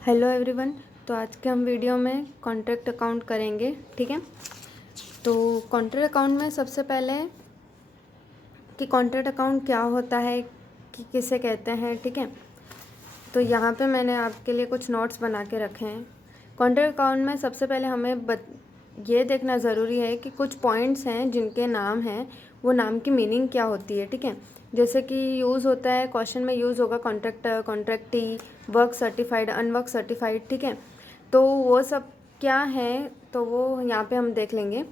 Hello everyone. तो आज के हम वीडियो में कॉन्ट्रैक्ट अकाउंट करेंगे। ठीक है, तो कॉन्ट्रैक्ट अकाउंट में सबसे पहले कि कॉन्ट्रैक्ट अकाउंट क्या होता है, कि किसे कहते हैं। ठीक है, तो यहाँ पे मैंने आपके लिए कुछ नोट्स बना के रखे हैं। कॉन्ट्रैक्ट अकाउंट में सबसे पहले हमें ये देखना ज़रूरी है कि कुछ पॉइंट्स हैं जिनके नाम हैं, वो नाम की मीनिंग क्या होती है। ठीक है, जैसे कि यूज़ होता है, क्वेश्चन में यूज़ होगा कॉन्ट्रैक्टर, कॉन्ट्रैक्टी, वर्क सर्टिफाइड, अनवर्क सर्टिफाइड। ठीक है, तो वो सब क्या है तो वो यहाँ पे हम देख लेंगे।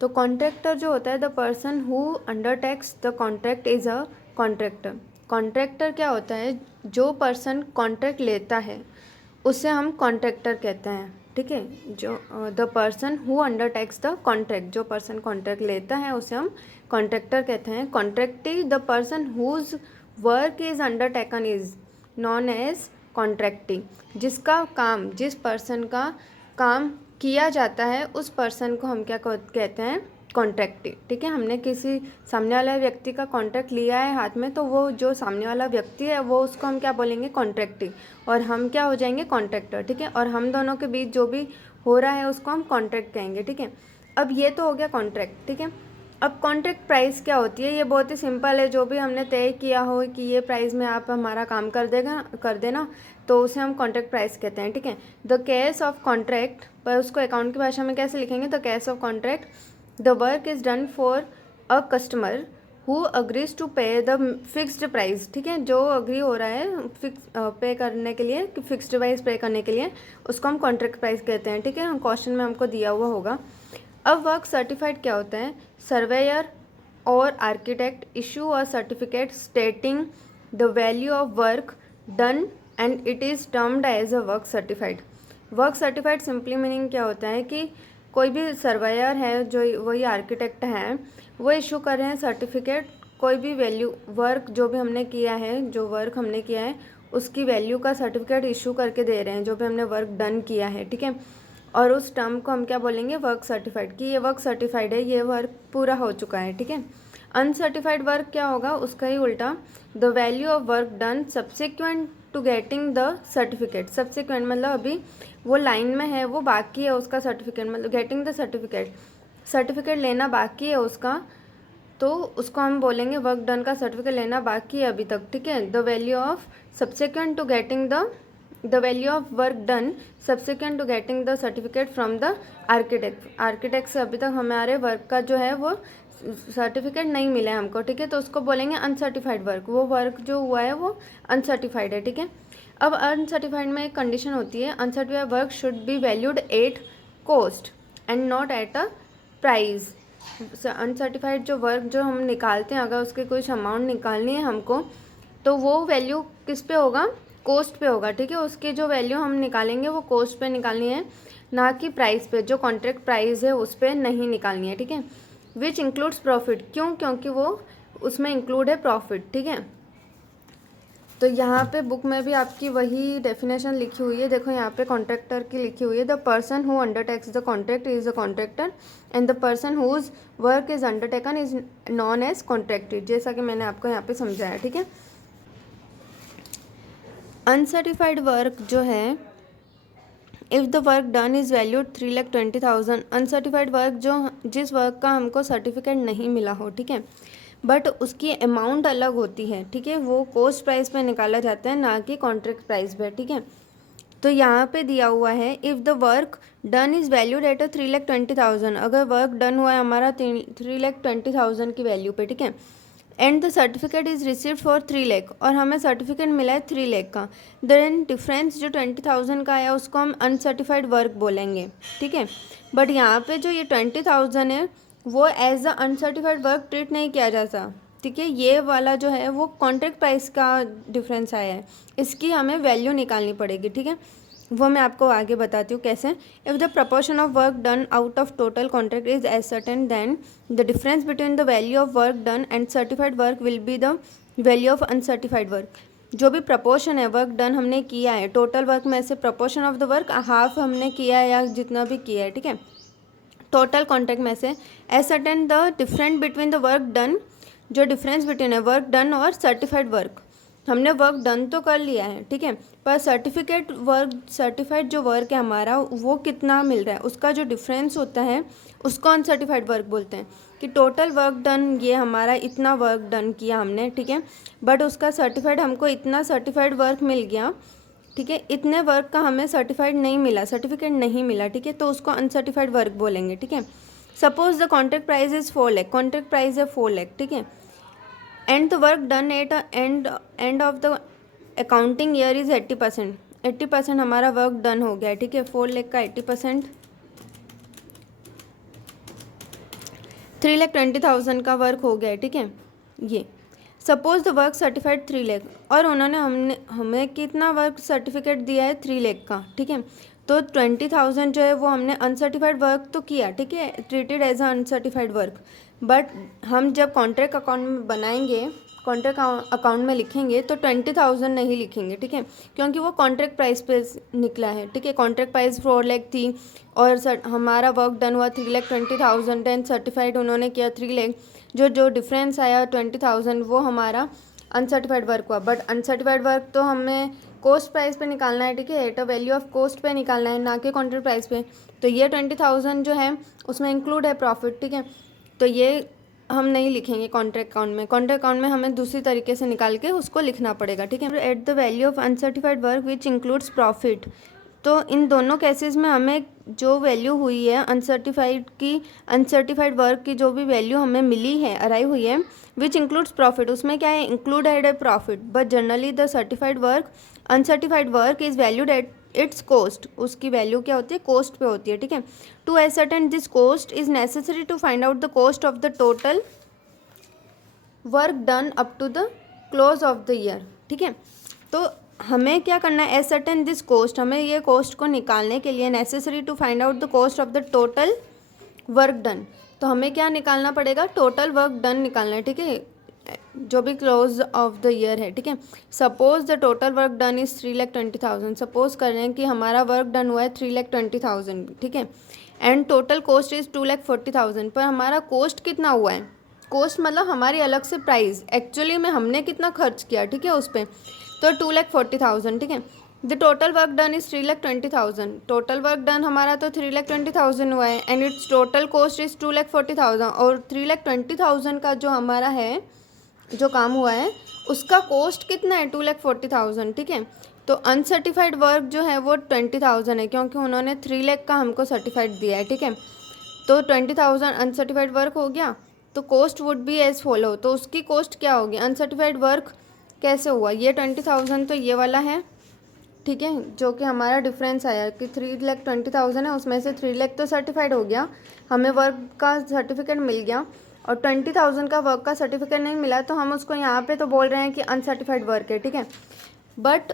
तो कॉन्ट्रैक्टर जो होता है, the person who undertakes the contract is a contractor. Contractor क्या होता है, जो पर्सन कॉन्ट्रैक्ट लेता है उसे हम कॉन्ट्रैक्टर कहते हैं। ठीक है, जो the person who undertakes the contract, जो पर्सन कॉन्ट्रैक्ट लेता है उसे हम कॉन्ट्रैक्टर कहते हैं। Contractee the person whose work is undertaken is known as contractee. जिसका काम, जिस पर्सन का काम किया जाता है उस पर्सन को हम क्या कहते हैं, कॉन्ट्रैक्टी। ठीक है, हमने किसी सामने वाला व्यक्ति का कॉन्ट्रैक्ट लिया है हाथ में, तो वो जो सामने वाला व्यक्ति है वो उसको हम क्या बोलेंगे, कॉन्ट्रैक्टी, और हम क्या हो जाएंगे, कॉन्ट्रैक्टर। ठीक है, और हम दोनों के बीच जो भी हो रहा है उसको हम कॉन्ट्रैक्ट कहेंगे। ठीक है, अब ये तो हो गया कॉन्ट्रैक्ट। ठीक है, अब कॉन्ट्रैक्ट प्राइस क्या होती है, ये बहुत ही सिंपल है। जो भी हमने तय किया हो कि ये प्राइस में आप हमारा काम कर देना, तो उसे हम कॉन्ट्रैक्ट प्राइस कहते हैं। ठीक है, द केस ऑफ कॉन्ट्रैक्ट, पर उसको अकाउंट की भाषा में कैसे लिखेंगे, the case of contract, the work is done for a customer who agrees to pay the fixed price. ठीक है, जो अग्री हो रहा है फिक्स पे करने के लिए, कि फिक्स्ड प्राइस पे करने के लिए, उसको हम कॉन्ट्रैक्ट प्राइस कहते हैं। ठीक है, क्वेश्चन में हमको दिया हुआ होगा। अब वर्क सर्टिफाइड क्या होता है, सर्वेयर और architect issue a certificate stating the value of work done and it is termed as a work certified. Work certified simply meaning क्या होता है कि कोई भी सर्वेयर है, जो वही आर्किटेक्ट हैं, वो इशू कर रहे हैं सर्टिफिकेट, कोई भी वैल्यू, वर्क जो भी हमने किया है, जो वर्क हमने किया है उसकी वैल्यू का सर्टिफिकेट इशू करके दे रहे हैं, जो भी हमने वर्क डन किया है। ठीक है, और उस टर्म को हम क्या बोलेंगे, वर्क सर्टिफाइड, कि ये वर्क सर्टिफाइड है, ये वर्क पूरा हो चुका है। ठीक है, अनसर्टिफाइड वर्क क्या होगा, उसका ही उल्टा, the value of work done subsequent to getting the certificate. Subsequent मतलब अभी वो लाइन में है, वो बाकी है उसका सर्टिफिकेट, मतलब गेटिंग द सर्टिफिकेट, सर्टिफिकेट लेना बाकी है उसका, तो उसको हम बोलेंगे वर्क डन का सर्टिफिकेट लेना बाकी है अभी तक। ठीक है, the value of subsequent to getting the value of work done subsequent to getting the certificate from the architect. Architect से अभी तक हमारे वर्क का जो है वो सर्टिफिकेट नहीं मिला है हमको। ठीक है, तो उसको बोलेंगे अनसर्टिफाइड वर्क, वो वर्क जो हुआ है वो अनसर्टिफाइड है। ठीक है, अब अनसर्टिफाइड में एक कंडीशन होती है, uncertified work should be valued at cost and not at a price. Uncertified जो वर्क जो हम निकालते हैं, अगर उसकी कुछ अमाउंट निकालनी है हमको, तो वो वैल्यू किस पे होगा, कॉस्ट पे होगा। ठीक है, उसकी जो वैल्यू हम निकालेंगे वो कॉस्ट पे निकालनी है, ना कि प्राइस पे, जो कॉन्ट्रैक्ट प्राइस है उस पर नहीं निकालनी है। ठीक है, विच इंक्लूड्स प्रॉफिट, क्यों, क्योंकि वो उसमें इंक्लूड है प्रॉफिट। ठीक है, तो यहाँ पे बुक में भी आपकी वही डेफिनेशन लिखी हुई है, देखो यहाँ पे कॉन्ट्रैक्टर की लिखी हुई है, the person who undertakes the contract is the contractor and the person whose work is undertaken is known as contracted, जैसा कि मैंने आपको यहाँ पे समझाया। ठीक है, अनसर्टिफाइड वर्क जो है, if the work done is valued 3,20,000, uncertified work जो, जिस वर्क का हमको सर्टिफिकेट नहीं मिला हो। ठीक है, बट उसकी अमाउंट अलग होती है। ठीक है, वो कॉस्ट प्राइस पे निकाला जाता है, ना कि कॉन्ट्रैक्ट प्राइस पे। ठीक है, तो यहाँ पे दिया हुआ है, if the work done is valued at a 3,20,000, अगर वर्क डन हुआ है हमारा 3,20,000 की वैल्यू पे। ठीक है, and the certificate is received for 3 lakh, और हमें सर्टिफिकेट मिला है 3 लाख का, देन डिफरेंस जो 20,000 का आया उसको हम अनसर्टिफाइड वर्क बोलेंगे। ठीक है, बट यहाँ पे जो ये 20,000 है वो as a uncertified work treat नहीं किया जाता। ठीक है, ये वाला जो है वो कॉन्ट्रैक्ट प्राइस का डिफरेंस आया है, इसकी हमें वैल्यू निकालनी पड़ेगी। ठीक है, वो मैं आपको आगे बताती हूँ कैसे। If the proportion of work done out of total contract is as certain, then the difference between the value of work done and certified work will be the value of uncertified work. जो भी proportion है work done हमने किया है, total work में से proportion of the work half हमने किया है या जितना भी किया है। ठीक है, टोटल कॉन्ट्रैक्ट में से as certain the difference between the work done, जो डिफरेंस बिटवीन है वर्क डन और सर्टिफाइड वर्क, हमने वर्क डन तो कर लिया है, ठीक है, पर सर्टिफाइड जो वर्क है हमारा वो कितना मिल रहा है, उसका जो डिफरेंस होता है उसको अनसर्टिफाइड वर्क बोलते हैं। कि टोटल वर्क डन ये हमारा इतना वर्क डन किया हमने, ठीक है, बट उसका सर्टिफाइड हमको इतना सर्टिफाइड वर्क मिल गया, ठीक है, इतने वर्क का हमें सर्टिफाइड नहीं मिला, सर्टिफिकेट नहीं मिला, ठीक है, तो उसको अनसर्टिफाइड वर्क बोलेंगे, ठीक है। Suppose the contract price is 4 lakh, contract price है 4 लाख, ठीक है, and the work done at end of the accounting year is 80%, 80% हमारा वर्क डन हो गया है, ठीक है, 4 लाख का 80%, 3,20,000 का वर्क हो गया है, ठीक है। ये suppose the work certified 3 lakh, और उन्होंने हमें कितना वर्क सर्टिफिकेट दिया है 3 लाख का, ठीक है, तो 20,000 जो है वो हमने अनसर्टिफाइड वर्क तो किया, ठीक है, treated as a uncertified work, but हम जब कॉन्ट्रैक्ट अकाउंट में बनाएंगे, कॉन्ट्रैक्ट अकाउंट में लिखेंगे तो 20,000 नहीं लिखेंगे, ठीक है, क्योंकि वो कॉन्ट्रैक्ट प्राइस पे निकला है, ठीक है, कॉन्ट्रैक्ट प्राइस 4 लाख थी और हमारा वर्क डन हुआ 3,20,000 एंड सर्टिफाइड उन्होंने किया 3 लाख, जो डिफरेंस आया 20,000 वो हमारा अनसर्टिफाइड वर्क हुआ। बट अनसर्टिफाइड वर्क तो हमें कॉस्ट प्राइस पे निकालना है, ठीक है, at a value of cost पे निकालना है, ना कि कॉन्ट्रैक्ट प्राइस पे, तो ये 20,000 जो है उसमें इंक्लूड है प्रॉफिट, ठीक है, तो ये हम नहीं लिखेंगे कॉन्ट्रैक्ट अकाउंट में, कॉन्ट्रैक्ट अकाउंट में हमें दूसरी तरीके से निकाल के उसको लिखना पड़ेगा, ठीक है। At the value of uncertified work which includes profit, तो इन दोनों केसेस में हमें जो वैल्यू हुई है अनसर्टिफाइड वर्क की जो भी वैल्यू हमें मिली है, अराइव हुई है, विच इंक्लूड्स प्रॉफिट, उसमें क्या है, इंक्लूडेड है profit, but generally the uncertified work is valued at its cost, उसकी वैल्यू क्या होती है, कॉस्ट पे होती है, ठीक है। To ascertain this cost is necessary to find out the cost of the total work done up to the close of the year, ठीक है, तो हमें क्या करना है, एसर्टेन दिस कॉस्ट, हमें ये कॉस्ट को निकालने के लिए necessary to find out the cost of the total work done, तो हमें क्या निकालना पड़ेगा, टोटल वर्क डन निकालना है, ठीक है, जो भी क्लोज ऑफ द ईयर है, ठीक है। Suppose the total work done is 3,20,000, suppose कर रहे हैं कि हमारा वर्क डन हुआ है 3,20,000, ठीक है, एंड टोटल कॉस्ट इज़ 2,40,000, पर हमारा कॉस्ट कितना हुआ है, कॉस्ट मतलब हमारी अलग से प्राइस, एक्चुअली में हमने कितना खर्च किया, ठीक है, उस पर, तो 2,40,000, ठीक है। The total work done is 3,20,000, total work done हमारा तो 3,20,000 हुआ है, and it's total cost is 2,40,000, और 3,20,000 का जो हमारा है, जो काम हुआ है उसका कॉस्ट कितना है, 2,40,000, ठीक है, तो अनसर्टिफाइड वर्क जो है वो 20,000 है, क्योंकि उन्होंने 3 लाख का हमको सर्टिफाइड दिया है, ठीक है, तो 20,000 अनसर्टिफाइड वर्क हो गया, तो cost would be as follow, तो उसकी कॉस्ट क्या होगी, अनसर्टिफाइड वर्क कैसे हुआ, ये 20,000 तो ये वाला है, ठीक है, जो कि हमारा डिफरेंस आया कि 3,20,000 है, उसमें से 3 लाख तो सर्टिफाइड हो गया, हमें वर्क का सर्टिफिकेट मिल गया, और 20,000 का वर्क का सर्टिफिकेट नहीं मिला, तो हम उसको यहाँ पे तो बोल रहे हैं कि अनसर्टिफाइड वर्क है, ठीक है, बट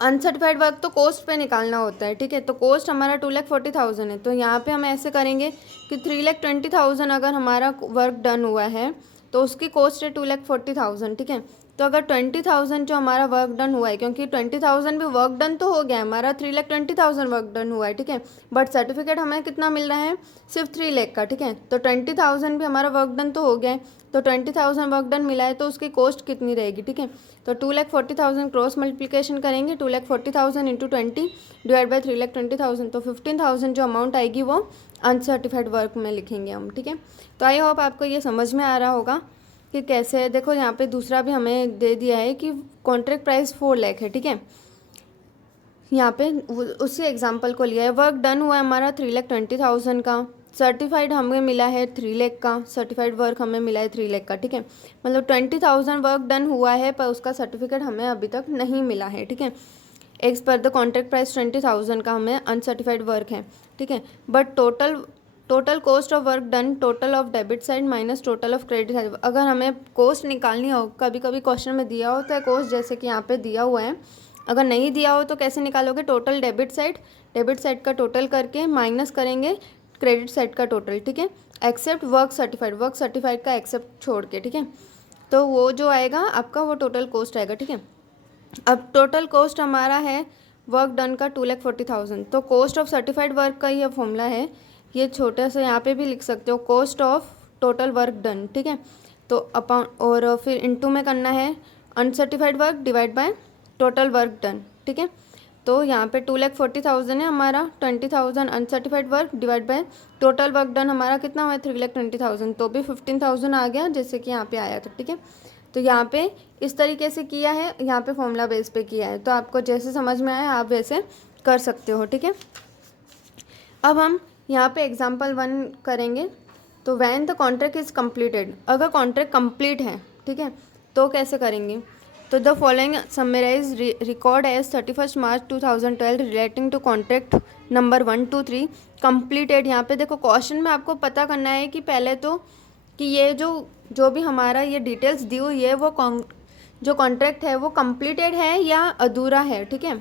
अनसर्टिफाइड वर्क तो कॉस्ट पे निकालना होता है, ठीक है, तो कॉस्ट हमारा 2,40,000 है, तो यहाँ पे हम ऐसे करेंगे कि 3,20,000 अगर हमारा वर्क डन हुआ है तो उसकी कॉस्ट है 2,40,000, ठीक है, तो अगर 20,000 जो हमारा वर्क डन हुआ है, क्योंकि 20,000 भी वर्क डन तो हो गया है, हमारा 3,20,000 वर्क डन हुआ है, ठीक है, बट सर्टिफिकेट हमें कितना मिल रहा है, सिर्फ 3 लाख का, ठीक है, तो 20,000 भी हमारा वर्क डन तो हो गया है, तो 20,000 वर्क डन मिला है, तो उसकी कॉस्ट कितनी रहेगी, ठीक है, तो 2,40,000 क्रॉस मल्टीप्लिकेशन करेंगे, 2,40,000 इंटू 20 डिवाइड बाई 3,20,000, तो 15,000 जो अमाउंट आएगी वो अनसर्टिफाइड वर्क में लिखेंगे हम, ठीक है। तो आई होप आपको ये समझ में आ रहा होगा कि कैसे, देखो यहाँ पे दूसरा भी हमें दे दिया है कि कॉन्ट्रैक्ट प्राइस 4 लाख है, ठीक है, यहाँ पे उसी एग्जांपल को लिया है, वर्क डन हुआ है हमारा 3,20,000 का, सर्टिफाइड हमें मिला है 3 लाख का, सर्टिफाइड वर्क हमें मिला है 3 लाख का, ठीक है, मतलब 20,000 वर्क डन हुआ है पर उसका सर्टिफिकेट हमें अभी तक नहीं मिला है, ठीक है, एक्स पर द कॉन्ट्रैक्ट प्राइस 20,000 का हमें अनसर्टिफाइड वर्क है, ठीक है, but total cost of work done, total of debit side minus total of credit side, अगर हमें कॉस्ट निकालनी हो, कभी कभी क्वेश्चन में दिया होता है कॉस्ट, जैसे कि यहाँ पे दिया हुआ है, अगर नहीं दिया हो तो कैसे निकालोगे, टोटल डेबिट साइड का टोटल करके माइनस करेंगे क्रेडिट साइड का टोटल, ठीक है, एक्सेप्ट वर्क सर्टिफाइड का एक्सेप्ट छोड़ के, ठीक है, तो वो जो आएगा आपका वो टोटल कॉस्ट आएगा, ठीक है। अब टोटल कॉस्ट हमारा है वर्क डन का 2,40,000, तो कॉस्ट ऑफ सर्टिफाइड वर्क का ये फॉर्मूला है, ये छोटा सा यहाँ पे भी लिख सकते हो, cost of total work done, ठीक है, तो अपॉन और फिर इनटू में करना है uncertified work divide by total work done, ठीक है। तो यहाँ पे 2,40,000 है हमारा, 20,000 uncertified work divide by total work done हमारा कितना हुआ है 3,20,000, तो भी 15,000 आ गया जैसे कि यहाँ पे आया था, ठीक है। तो यहाँ पे इस तरीके से किया है, यहाँ पे फॉर्मूला बेस पे किया है, तो आपको जैसे समझ में आया आप वैसे कर सकते हो, ठीक है। अब हम यहाँ पे एग्जाम्पल 1 करेंगे। तो when the contract is completed, अगर कॉन्ट्रैक्ट कंप्लीट है, ठीक है, तो कैसे करेंगे। तो the following summarise record as 31 March 2012 relating to contract number 1 2 3 completed. यहाँ पे देखो क्वेश्चन में आपको पता करना है कि पहले तो कि ये जो भी हमारा ये डिटेल्स दी हुई है वो जो कॉन्ट्रैक्ट है वो कंप्लीटेड है या अधूरा है, ठीक है,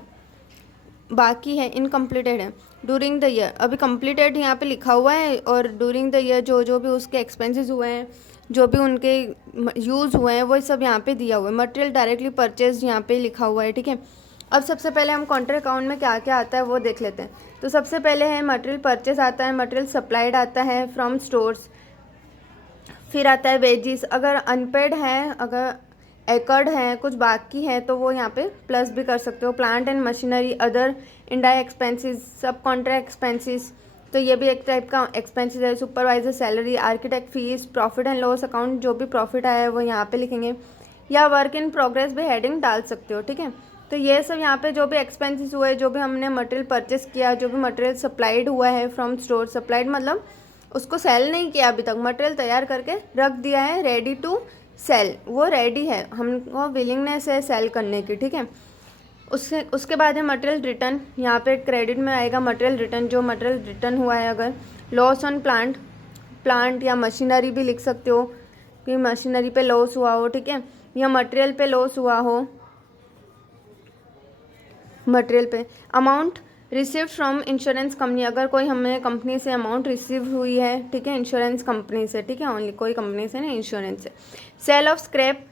बाकी है, इनकम्प्लीटेड है। ड्यूरिंग द ईयर, अभी कंप्लीटेड यहाँ पे लिखा हुआ है, और ड्यूरिंग द ईयर जो भी उसके एक्सपेंसेस हुए हैं, जो भी उनके यूज़ हुए हैं, वो सब यहाँ पे दिया हुआ है। मटेरियल डायरेक्टली परचेज यहाँ पे लिखा हुआ है, ठीक है। अब सबसे पहले हम कॉन्ट्रैक्ट अकाउंट में क्या क्या आता है वो देख लेते हैं। तो सबसे पहले है मटेरियल परचेज आता है, मटेरियल सप्लाइड आता है फ्रॉम स्टोर्स, फिर आता है वेजिस, अगर अनपेड है, अगर एकड़ है, कुछ बाकी है तो वो यहाँ पे प्लस भी कर सकते हो। Plant and machinery, other indirect expenses, सब कॉन्ट्रैक्ट एक्सपेंसेस, तो ये भी एक टाइप का एक्सपेंसेस है। Supervisor salary, architect fees, profit and loss account, जो भी प्रॉफिट आया है वो यहाँ पे लिखेंगे, या वर्क इन प्रोग्रेस भी हेडिंग डाल सकते हो, ठीक है। तो ये सब यहाँ पे जो भी एक्सपेंसेस हुए, जो भी हमने मटेरियल परचेस किया, जो भी मटेरियल सप्लाइड हुआ है फ्रॉम स्टोर, सप्लाइड मतलब उसको सेल नहीं किया अभी तक, मटेरियल तैयार करके रख दिया है, रेडी टू सेल, वो रेडी है, हमको विलिंगनेस है सेल करने की, ठीक है। उसके बाद है मटेरियल रिटर्न, यहाँ पे क्रेडिट में आएगा मटेरियल रिटर्न, जो मटेरियल रिटर्न हुआ है। अगर लॉस ऑन प्लांट या मशीनरी भी लिख सकते हो कि मशीनरी पे लॉस हुआ हो, ठीक है, या मटेरियल पे लॉस हुआ हो, मटेरियल पे। Amount received from insurance company, अगर कोई हमें कंपनी से अमाउंट रिसीव हुई है, ठीक है, इंश्योरेंस कंपनी से, ठीक है, ओनली कोई कंपनी से नहीं, इंश्योरेंस से। Sale of scrap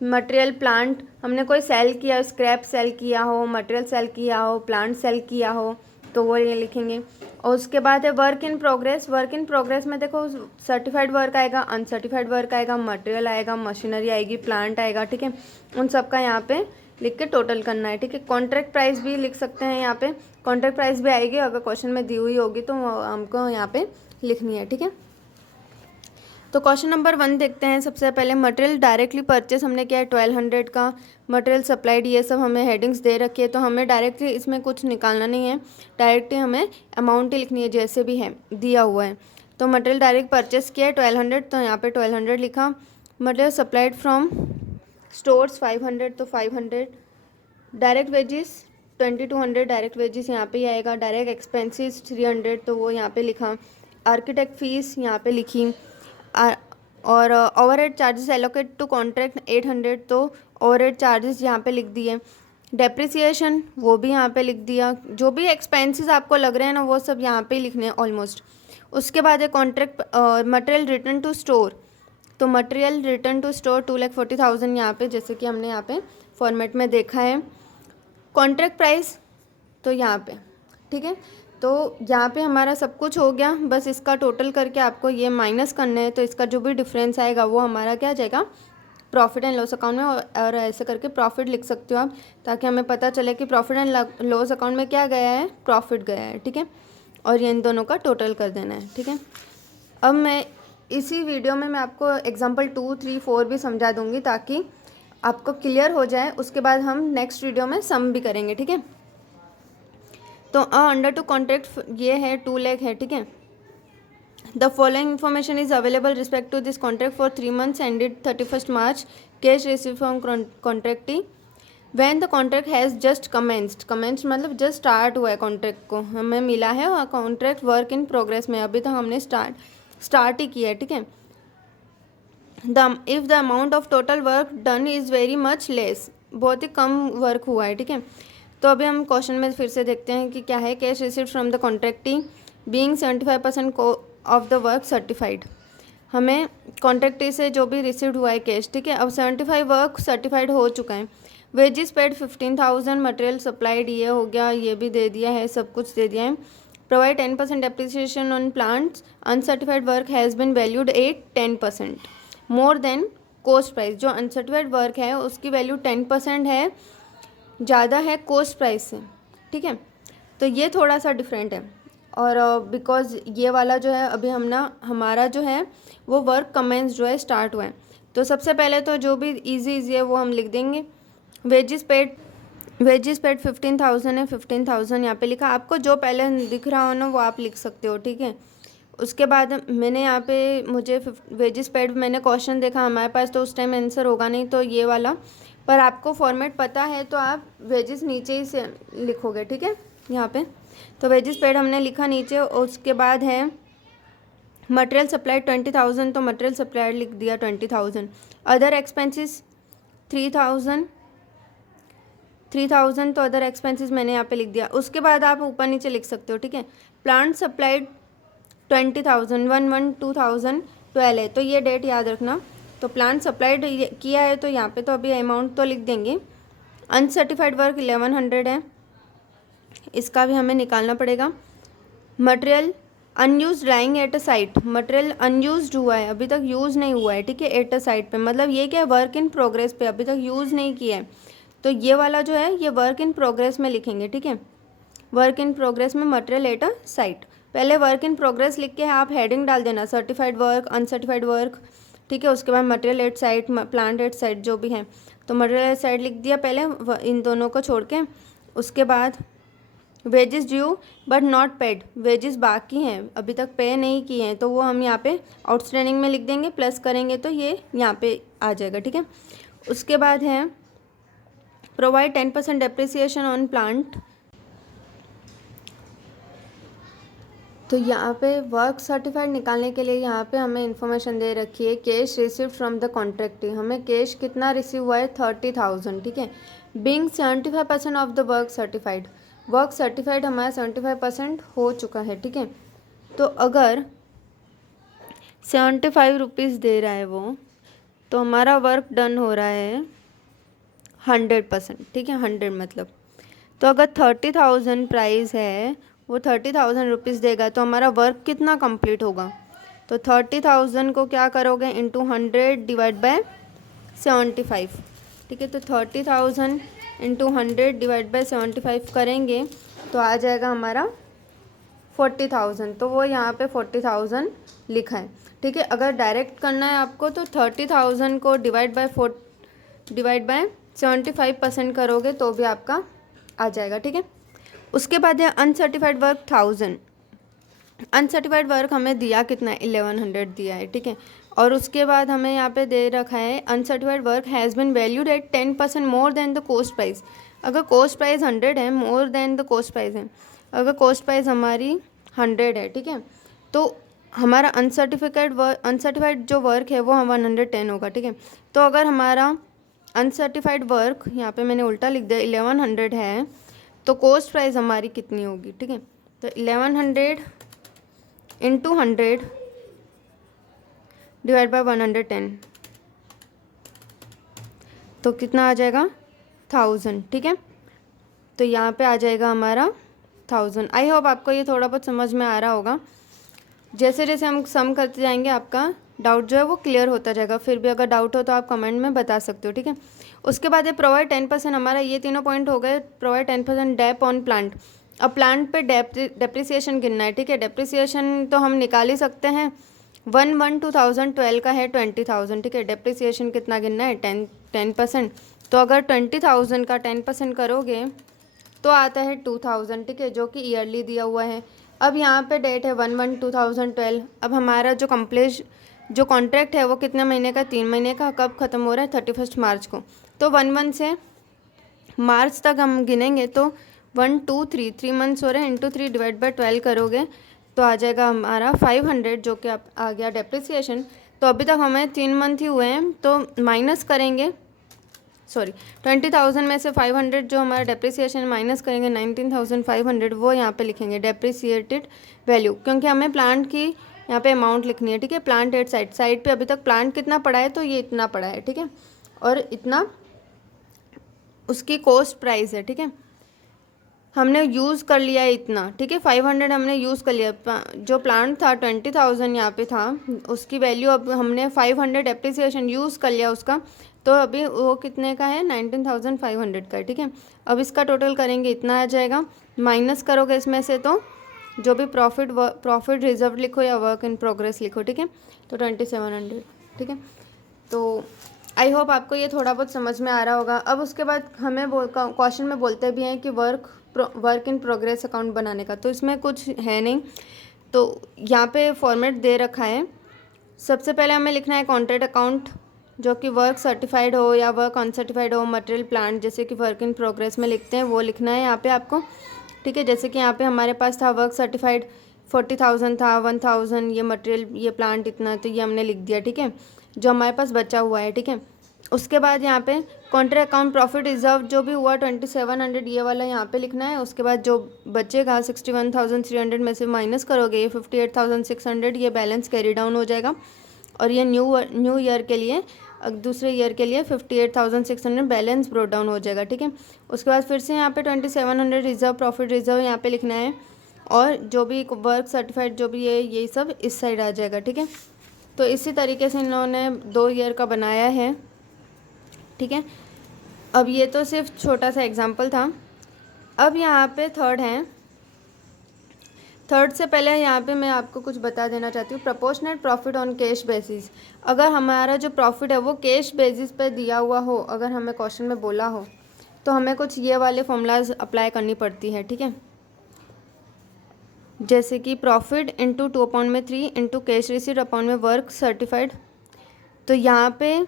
material plant, हमने कोई सेल किया, स्क्रैप सेल किया हो, मटेरियल सेल किया हो, प्लांट सेल किया हो, तो वो ये लिखेंगे। और उसके बाद है work in progress, work in progress में देखो सर्टिफाइड वर्क आएगा, अनसर्टिफाइड वर्क आएगा, मटेरियल आएगा, मशीनरी आएगी, प्लांट आएगा, ठीक है, उन सब का यहाँ पे लिख के टोटल करना है, ठीक है। कॉन्ट्रैक्ट प्राइस भी लिख सकते हैं यहाँ पे, कॉन्ट्रैक्ट प्राइस भी आएगी, अगर क्वेश्चन में दी हुई होगी तो हमको यहाँ पे लिखनी है, ठीक है। तो क्वेश्चन नंबर 1 देखते हैं। सबसे पहले मटेरियल डायरेक्टली परचेस हमने किया है 1200 का, मटेरियल सप्लाइड, ये सब हमें हेडिंग्स दे रखी है, तो हमें डायरेक्टली इसमें कुछ निकालना नहीं है, डायरेक्टली हमें अमाउंट ही लिखनी है जैसे भी है दिया हुआ है। तो मटेरियल डायरेक्ट परचेस किया है 1200, तो यहाँ पे 1200 लिखा। मटेरियल सप्लाइड फ्रॉम स्टोर्स 500, तो 500। डायरेक्ट वेजिस 2200, डायरेक्ट वेजिस यहाँ पे ही आएगा। डायरेक्ट एक्सपेंसेस 300, तो वो यहाँ पे लिखा। आर्किटेक्ट फीस यहाँ पे लिखी, और overhead charges allocate to contract 800, तो ओवरहेड चार्जेस यहाँ पे लिख दिए। डेप्रिसिएशन वो भी यहाँ पे लिख दिया, जो भी एक्सपेंसेस आपको लग रहे हैं ना वो सब यहाँ पे लिखने हैं ऑलमोस्ट। उसके बाद है contract material return to store, तो मटेरियल रिटर्न टू स्टोर 2,40,000 यहाँ पे, जैसे कि हमने यहाँ पे फॉर्मेट में देखा है। कॉन्ट्रैक्ट प्राइस तो यहाँ पे, ठीक है, तो यहाँ पे हमारा सब कुछ हो गया, बस इसका टोटल करके आपको ये माइनस करना है, तो इसका जो भी डिफरेंस आएगा वो हमारा क्या जाएगा प्रॉफिट एंड लॉस अकाउंट में, और ऐसे करके प्रॉफिट लिख सकते हो आप, ताकि हमें पता चले कि प्रॉफिट एंड लॉस अकाउंट में क्या गया है, प्रॉफिट गया है, ठीक है, और ये इन दोनों का टोटल कर देना है, ठीक है। अब मैं इसी वीडियो में मैं आपको एग्जाम्पल 2, 3, 4 भी समझा दूँगी ताकि आपको क्लियर हो जाए, उसके बाद हम नेक्स्ट वीडियो में सम भी करेंगे, ठीक है। तो अंडर टू कॉन्ट्रैक्ट ये है 2 लाख है, ठीक है। The following information is available respect to this contract for 3 months ended 31 March, cash receive from contractee when the contract has just commenced मतलब जस्ट स्टार्ट हुआ है, कॉन्ट्रैक्ट को हमें मिला है, और कॉन्ट्रैक्ट वर्क इन प्रोग्रेस में अभी तक हमने स्टार्ट ही किया है, ठीक है। If the amount of total work done is very much less, बहुत ही कम वर्क हुआ है, ठीक है। तो अभी हम क्वेश्चन में फिर से देखते हैं कि क्या है। Cash received from the contractee being 75% of the work certified, हमें कॉन्ट्रैक्टी से जो भी रिसीव्ड हुआ है कैश, ठीक है। अब 75 वर्क सर्टिफाइड हो चुका है। वेजेस पेड 15,000, मटेरियल सप्लाइड ये हो गया, ये भी दे दिया है, सब कुछ दे दिया है। Provide 10% depreciation on plants, uncertified work has been valued at 10% more than coast price, जो अनसर्टिफाइड वर्क है उसकी वैल्यू 10% है, ज़्यादा है कोस्ट प्राइस से, ठीक है। तो ये थोड़ा सा डिफरेंट है। और बिकॉज़ ये वाला जो है अभी हमारा जो है वो वर्क कमेंस जो है स्टार्ट हुआ है। तो सबसे पहले तो जो भी इजी है वो हम लिख देंगे। वेजेस पेड 15,000 है, 15,000 यहाँ पे लिखा। आपको जो पहले दिख रहा हो ना वो आप लिख सकते हो, ठीक है। उसके बाद मैंने यहाँ पे मुझे वेजेस पेड मैंने क्वेश्चन देखा हमारे पास, तो उस टाइम आंसर होगा नहीं, तो ये वाला, पर आपको फॉर्मेट पता है तो आप वेजेस नीचे ही से लिखोगे, ठीक है। यहाँ पे तो वेजेस पेड हमने लिखा नीचे। उसके बाद है मटेरियल सप्लाइड 20,000, तो मटेरियल सप्लाइड लिख दिया 20,000। अदर एक्सपेंसेस 3,000 तो अदर एक्सपेंसेस मैंने यहाँ पे लिख दिया। उसके बाद आप ऊपर नीचे लिख सकते हो, ठीक है। प्लांट सप्लाइड 20,000, 1/1/2012 है, तो ये डेट याद रखना। तो प्लांट सप्लाइड किया है तो यहाँ पे तो अभी अमाउंट तो लिख देंगे। अनसर्टिफाइड वर्क 1100 है, इसका भी हमें निकालना पड़ेगा। Material unused drawing at a site, material unused हुआ है, अभी तक यूज़ नहीं हुआ है, ठीक है। एट अ साइट पे मतलब ये क्या है, वर्क इन प्रोग्रेस पे, अभी तक यूज़ नहीं किया है, तो ये वाला जो है ये वर्क इन प्रोग्रेस में लिखेंगे, ठीक है। वर्क इन प्रोग्रेस में मटेरियल एट अ साइट, पहले वर्क इन प्रोग्रेस लिख के आप हेडिंग डाल देना, सर्टिफाइड वर्क, अनसर्टिफाइड वर्क, ठीक है। उसके बाद material at site, plant at site जो भी है, तो मटेरियल एट साइट लिख दिया पहले इन दोनों को छोड़ के। उसके बाद wages due but not paid, wages बाकी हैं अभी तक पे नहीं किए हैं, तो वो हम यहाँ पे आउटस्टैंडिंग में लिख देंगे, प्लस करेंगे तो ये यहाँ पे आ जाएगा, ठीक है। उसके बाद है प्रोवाइड 10% डेप्रिसिएशन ऑन प्लांट, तो यहाँ पे वर्क सर्टिफाइड निकालने के लिए यहाँ पे हमें इन्फॉर्मेशन दे रखी है, कैश रिसीव फ्रॉम द कॉन्ट्रैक्टी, हमें कैश कितना रिसीव हुआ है 30,000, ठीक है। Being 75% of the work certified, work certified हमारा 75% हो चुका है, ठीक है। तो अगर 75 रुपीज़ दे रहा है वो, तो हमारा वर्क डन हो रहा है 100%, ठीक है। 100 मतलब, तो अगर 30,000 प्राइस है, वो 30,000 रुपीज़ देगा, तो हमारा वर्क कितना कंप्लीट होगा, तो 30,000 को क्या करोगे इंटू 100 डिवाइड बाय 75, ठीक है। तो 30,000 इंटू 100 डिवाइड बाय 75 करेंगे तो आ जाएगा हमारा 40,000, तो वो यहाँ पे 40,000 लिखा है, ठीक है। अगर डायरेक्ट करना है आपको तो 30,000 को डिवाइड बाय 75% करोगे तो भी आपका आ जाएगा, ठीक है। उसके बाद है अनसर्टिफाइड वर्क 1000, अनसर्टिफाइड वर्क हमें दिया कितना है 1100 दिया है, ठीक है। और उसके बाद हमें यहाँ पे दे रखा है uncertified work has been valued at 10% more than the coast price, अगर कोस्ट प्राइस 100 है, more than the coast price है, अगर कोस्ट प्राइस हमारी 100 है, ठीक है, तो हमारा अनसर्टिफाइड जो वर्क है वो 110 होगा, ठीक है। तो अगर हमारा अनसर्टिफाइड वर्क यहाँ पे मैंने उल्टा लिख दिया 1100 है, तो कोस्ट प्राइस हमारी कितनी होगी, ठीक है। तो 1100 इंटू 100 डिवाइड बाय 110, तो कितना आ जाएगा 1000, ठीक है। तो यहाँ पे आ जाएगा हमारा 1000। आई होप आपको ये थोड़ा बहुत समझ में आ रहा होगा। जैसे जैसे हम सम करते जाएंगे आपका डाउट जो है वो क्लियर होता जाएगा। फिर भी अगर डाउट हो तो आप कमेंट में बता सकते हो, ठीक है। उसके बाद है प्रोवाइड 10%, हमारा ये तीनों पॉइंट हो गए। प्रोवाइड 10% डेप ऑन प्लांट, अब प्लांट पे डेप्रिसिएशन गिनना है, ठीक है। डेप्रिसिएशन तो हम निकाल ही सकते हैं, 1/1/2012 का है 20,000, ठीक है। डेप्रिसिएशन कितना गिनना है 10%, तो अगर 20,000 का 10% करोगे तो आता है 2,000, ठीक है, जो कि ईयरली दिया हुआ है। अब यहाँ पे डेट है 1/1/2012। अब हमारा जो कॉन्ट्रैक्ट है वो कितने महीने का, 3 महीने का, कब ख़त्म हो रहा है 31 मार्च को, तो 1/1 से मार्च तक हम गिनेंगे तो 1 2 3 मंथ्स हो रहे हैं, इंटू 3 डिवाइड बाय 12 करोगे तो आ जाएगा हमारा 500, जो कि आप आ गया डेप्रिसिएशन। तो अभी तक हमें 3 मंथ ही हुए हैं, तो माइनस करेंगे, 20,000 में से 500 जो हमारा डेप्रिसिएशन माइनस करेंगे 19,500, वो यहाँ पे लिखेंगे डेप्रिसिएटेड वैल्यू, क्योंकि हमें प्लांट की यहाँ पे अमाउंट लिखनी है, ठीक है। प्लांट एट साइट पे अभी तक प्लांट कितना पड़ा है, तो ये इतना पड़ा है, ठीक है, और इतना उसकी कॉस्ट प्राइस है, ठीक है। हमने यूज़ कर लिया इतना, ठीक है, 500 हमने यूज़ कर लिया। जो प्लांट था 20,000 यहाँ पे था, उसकी वैल्यू अब हमने 500 डेप्रिसिएशन यूज़ कर लिया उसका, तो अभी वो कितने का है, 19,500 का है, ठीक है। अब इसका टोटल करेंगे, इतना आ जाएगा, माइनस करोगे इसमें से तो जो भी प्रॉफिट रिजर्व लिखो या वर्क इन प्रोग्रेस लिखो, ठीक है, तो 2700, ठीक है। तो आई होप आपको ये थोड़ा बहुत समझ में आ रहा होगा। अब उसके बाद हमें क्वेश्चन में बोलते भी हैं कि वर्क इन प्रोग्रेस अकाउंट बनाने का, तो इसमें कुछ है नहीं, तो यहाँ पे फॉर्मेट दे रखा है। सबसे पहले हमें लिखना है कॉन्ट्रैक्ट अकाउंट, जो कि वर्क सर्टिफाइड हो या वर्क अनसर्टिफाइड हो, मटेरियल प्लांट जैसे कि वर्क इन प्रोग्रेस में लिखते हैं वो लिखना है यहाँ पे आपको, ठीक है। जैसे कि यहाँ पे हमारे पास था वर्क सर्टिफाइड 40,000 था, 1,000 ये मटेरियल ये प्लांट इतना, तो ये हमने लिख दिया, ठीक है, जो हमारे पास बचा हुआ है, ठीक है। उसके बाद यहाँ पे कॉन्ट्रैक्ट अकाउंट प्रॉफिट रिजर्व जो भी हुआ 2700 ये वाला यहाँ पे लिखना है। उसके बाद जो बचेगा 61,300 में से माइनस करोगे ये 58,600, ये बैलेंस कैरी डाउन हो जाएगा, और ये न्यू ईयर के लिए दूसरे ईयर के लिए 58,600 बैलेंस ब्रोट डाउन हो जाएगा, ठीक है। उसके बाद फिर से यहाँ पे 2700 रिजर्व प्रॉफिट रिजर्व यहाँ पे लिखना है, और जो भी वर्क सर्टिफाइड जो भी है ये सब इस साइड आ जाएगा, ठीक है। तो इसी तरीके से इन्होंने 2 ईयर का बनाया है, ठीक है। अब ये तो सिर्फ छोटा सा एग्जाम्पल था। अब यहाँ पे थर्ड है, थर्ड से पहले यहाँ पे मैं आपको कुछ बता देना चाहती हूँ, proportionate profit on cash basis. अगर हमारा जो प्रॉफिट है वो कैश बेसिस पे दिया हुआ हो, अगर हमें क्वेश्चन में बोला हो, तो हमें कुछ ये वाले फॉर्मूलाज अप्लाई करनी पड़ती है, ठीक है। जैसे कि profit into 2/3 into cash received upon में वर्क सर्टिफाइड। तो यहाँ पे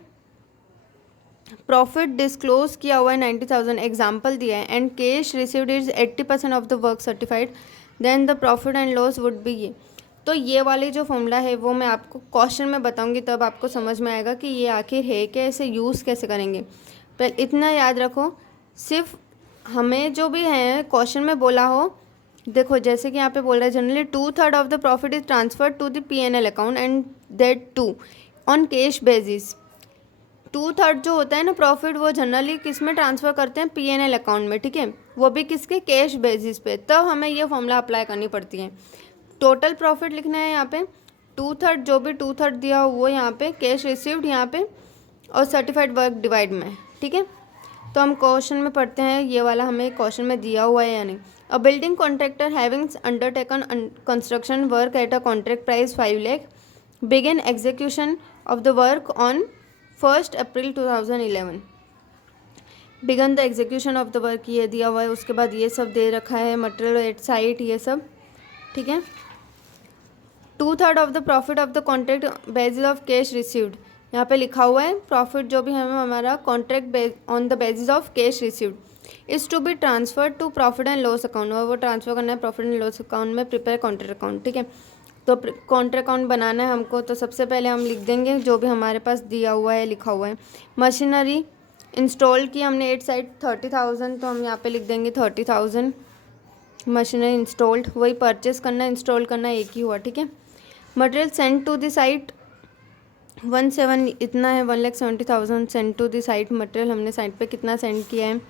प्रॉफिट डिस्क्लोज किया हुआ है 90,000, एग्जाम्पल दिया है, and cash received is 80% of the work certified, then the profit and loss would be ये। तो ये वाले जो फॉर्मूला है वो मैं आपको क्वेश्चन में बताऊंगी, तब आपको समझ में आएगा कि ये आखिर है क्या, इसे यूज़ कैसे करेंगे। पर इतना याद रखो, सिर्फ हमें जो भी है क्वेश्चन में बोला हो, देखो जैसे कि यहाँ पे बोल रहा है generally 2/3 of the profit is transferred to the P&L account and that too on cash basis. 2/3 जो होता है ना प्रॉफिट, वो जनरली किस में ट्रांसफ़र करते हैं, P&L अकाउंट में, ठीक है, वो भी किसके, कैश बेसिस पे। तब हमें ये फॉर्मूला अप्लाई करनी पड़ती है। टोटल प्रॉफिट लिखना है यहाँ पे 2/3, जो भी 2/3 दिया हो वो यहाँ पे, कैश रिसीव्ड यहाँ पे, और सर्टिफाइड वर्क डिवाइड में, ठीक है। तो हम क्वेश्चन में पढ़ते हैं ये वाला हमें क्वेश्चन में दिया हुआ है या नहीं। A building contractor having undertaken construction work at a contract price 5 lakh begin execution of the work on 1 April 2011। Began the execution of the work ये दिया हुआ है। उसके बाद ये सब दे रखा है, मटेरियल एट साइट ये सब, ठीक है। 2/3 of the profit of the contract basis of cash received, यहाँ पे लिखा हुआ है प्रॉफिट जो भी हमें हमारा contract on the basis of cash received is to be transfer to profit and loss account, और वो ट्रांसफर करना है प्रॉफिट एंड लॉस अकाउंट में, प्रिपेयर कॉन्ट्रैक्ट अकाउंट, ठीक है। तो कॉन्ट्रैक्ट अकाउंट बनाना है हमको, तो सबसे पहले हम लिख देंगे जो भी हमारे पास दिया हुआ है, लिखा हुआ है। मशीनरी इंस्टॉल की हमने 8 साइट 30,000, तो हम यहाँ पे लिख देंगे 30,000 मशीनरी इंस्टॉल्ड। वही परचेस करना इंस्टॉल करना एक ही हुआ, ठीक है। Material send to the site 17 इतना है, 1,70,000 send to the site. Material हमने साइट पे कितना सेंड किया है।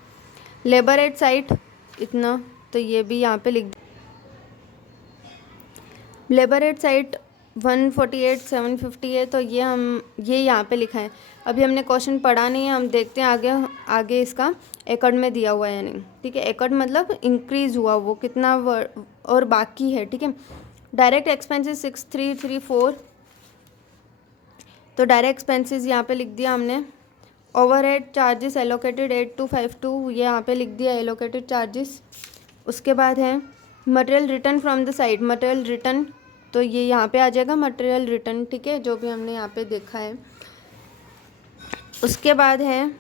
लेबर एट साइट इतना, तो ये भी यहाँ पे लिख, लेबर एट साइट 148,750 है, तो ये यहाँ पे लिखा है। अभी हमने क्वेश्चन पढ़ा नहीं है, हम देखते हैं आगे इसका एकड़ में दिया हुआ है या नहीं, ठीक है। एकड़ मतलब इंक्रीज़ हुआ वो कितना और बाकी है, ठीक है। डायरेक्ट एक्सपेंसेस 6,334, तो डायरेक्ट एक्सपेंसेस यहाँ पे लिख दिया हमने। ओवरहेड चार्जेस एलोकेटेड 8,252, ये यहाँ पे लिख दिया एलोकेटेड चार्जेस। उसके बाद है material return from the site, material return, तो ये यहाँ पे आ जाएगा मटेरियल रिटर्न, ठीक है, जो भी हमने यहाँ पे देखा है। उसके बाद है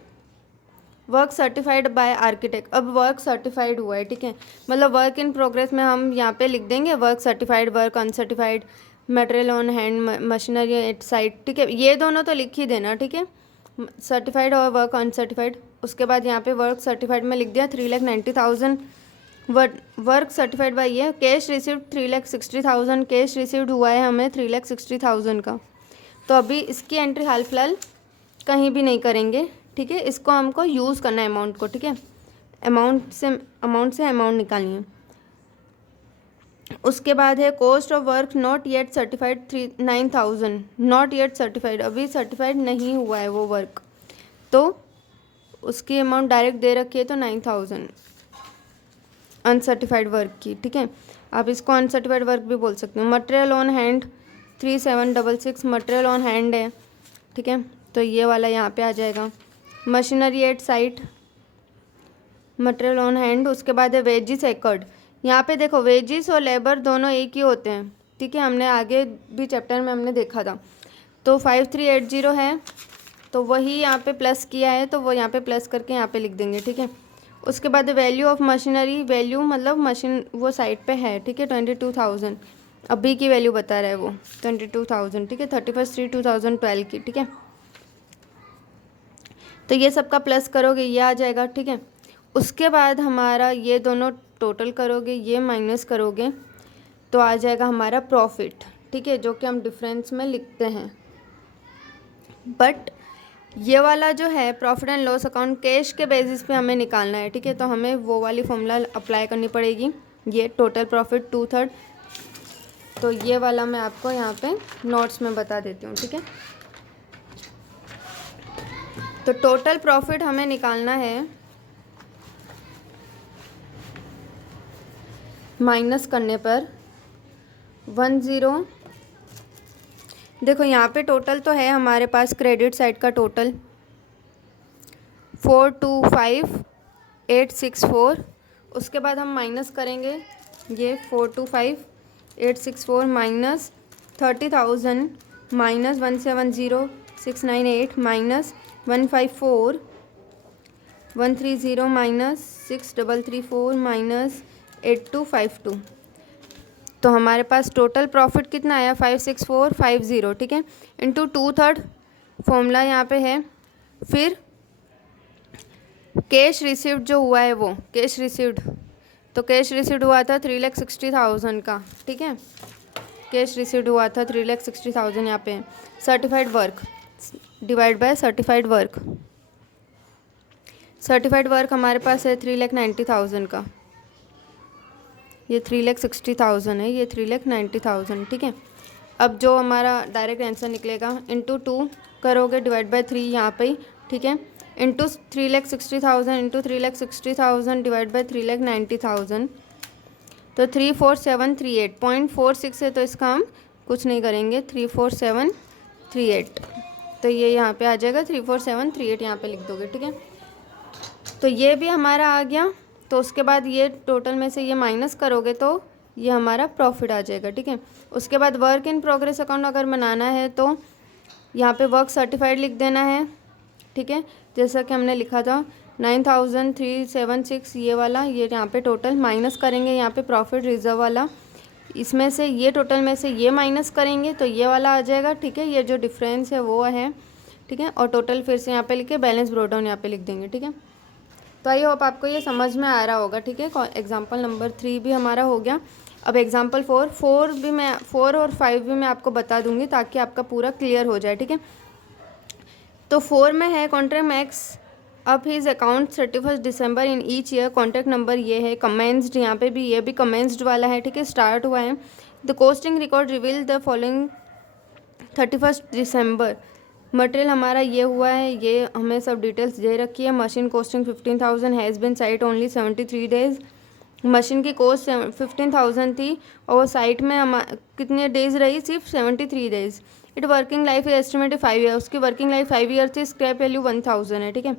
वर्क सर्टिफाइड बाय आर्किटेक्ट। अब वर्क सर्टिफाइड हुआ है, ठीक है, मतलब वर्क इन प्रोग्रेस में हम यहाँ पे लिख देंगे work certified, work uncertified, material on hand, machinery at site, ठीक है, ये दोनों तो लिख ही देना, ठीक है, सर्टिफाइड और वर्क अनसर्टिफाइड। उसके बाद यहाँ पे वर्क सर्टिफाइड में लिख दिया 3,90,000, वर्क सर्टिफाइड बाय ये। कैश रिसीव्ड 3,60,000, कैश रिसीव्ड हुआ है हमें 3,60,000 का। तो अभी इसकी एंट्री हाल फिलहाल कहीं भी नहीं करेंगे, ठीक है, इसको हमको यूज़ करना है अमाउंट को, ठीक है। अमाउंट से अमाउंट निकालनी है। उसके बाद है cost of work not yet certified 9,000, not yet certified, अभी सर्टिफाइड नहीं हुआ है वो वर्क, तो उसकी अमाउंट डायरेक्ट दे रखी है तो 9,000 अनसर्टिफाइड वर्क की, ठीक है। आप इसको अनसर्टिफाइड वर्क भी बोल सकते हो। Material on hand 3766 material on hand है, ठीक है, तो ये वाला यहाँ पे आ जाएगा। Machinery at site material on hand. उसके बाद है वेजिस एकड़, यहाँ पे देखो वेजिस और लेबर दोनों एक ही होते हैं, ठीक है, हमने आगे भी चैप्टर में हमने देखा था। तो 5380 है, तो वही यहाँ पे प्लस किया है, तो वो यहाँ पे प्लस करके यहाँ पे लिख देंगे, ठीक है। उसके बाद वैल्यू ऑफ मशीनरी, वैल्यू मतलब मशीन वो साइट पे है, ठीक है, 22,000 अभी की वैल्यू बता रहा है वो 22,000, ठीक है, 31/3/2012 की, ठीक है। तो ये सबका प्लस करोगे ये आ जाएगा, ठीक है। उसके बाद हमारा ये दोनों टोटल करोगे, ये माइनस करोगे तो आ जाएगा हमारा प्रॉफिट, ठीक है, जो कि हम डिफरेंस में लिखते हैं। बट ये वाला जो है profit and loss account cash के बेसिस पे हमें निकालना है, ठीक है, तो हमें वो वाली फॉर्मूला अप्लाई करनी पड़ेगी। ये टोटल प्रॉफिट 2/3, तो ये वाला मैं आपको यहाँ पे नोट्स में बता देती हूँ, ठीक है। तो टोटल प्रॉफिट हमें निकालना है, माइनस करने पर 10, देखो यहाँ पे टोटल तो है हमारे पास क्रेडिट साइड का टोटल 425,864। उसके बाद हम माइनस करेंगे ये 425,864 minus 30,000 minus 170,698 minus 154,130 minus 6,334 minus 8252। तो हमारे पास टोटल प्रॉफिट कितना आया 56450, ठीक है, इंटू 2/3 फॉर्मूला यहाँ पे है। फिर कैश रिसीव्ड जो हुआ है वो कैश रिसीव्ड, तो कैश रिसीव्ड हुआ था 3,60,000 का, ठीक है, कैश रिसीव्ड हुआ था 3,60,000 यहाँ पे। Certified work divide by certified work, certified work हमारे पास है 3,90,000 का, ये 3,60,000 है, ये 3,90,000, ठीक है। अब जो हमारा डायरेक्ट आंसर निकलेगा इंटू 2 करोगे डिवाइड बाय 3 यहाँ पे ही, ठीक है, इंटू 3,60,000 इंटू 3,60,000 डिवाइड बाय 3,90,000, तो 34738.46 है, तो इसका हम कुछ नहीं करेंगे 34738, तो ये यहाँ पे आ जाएगा 34738 यहाँ पे लिख दोगे, ठीक है। तो ये भी हमारा आ गया। तो उसके बाद ये टोटल में से ये माइनस करोगे तो ये हमारा प्रॉफिट आ जाएगा, ठीक है। उसके बाद वर्क इन प्रोग्रेस अकाउंट अगर बनाना है तो यहाँ पे वर्क सर्टिफाइड लिख देना है, ठीक है, जैसा कि हमने लिखा था 9,376 ये वाला, ये यहाँ पे टोटल माइनस करेंगे यहाँ पे प्रॉफिट रिजर्व वाला, इसमें से ये टोटल में से ये माइनस करेंगे तो ये वाला आ जाएगा, ठीक है, ये जो डिफरेंस है वो है, ठीक है, और टोटल फिर से यहाँ पे लिख के बैलेंस ब्रोड डाउन यहाँ पे लिख देंगे, ठीक है। तो आई होप आपको ये समझ में आ रहा होगा, ठीक है। एग्जाम्पल नंबर 3 भी हमारा हो गया। अब एग्जाम्पल 4 भी मैं 4 और 5 भी मैं आपको बता दूंगी ताकि आपका पूरा क्लियर हो जाए, ठीक है। तो 4 में है contract max up his account 31 December in each year, contract number ये है, कमेंस्ड यहाँ पे भी ये भी कमेंस्ड वाला है, ठीक है, स्टार्ट हुआ है। The costing record reveal the following 31 December, material हमारा ये हुआ है, ये हमें सब डिटेल्स दे रखी है। Machine costing 15,000 has been site only 73 days, machine की कॉस्ट 15,000 थी और वो साइट में हम कितने डेज़ रही, सिर्फ 73 days. It working life estimated 5 year, उसकी वर्किंग लाइफ 5 ईयर थी, स्क्रैप वैल्यू 1,000 है, ठीक है।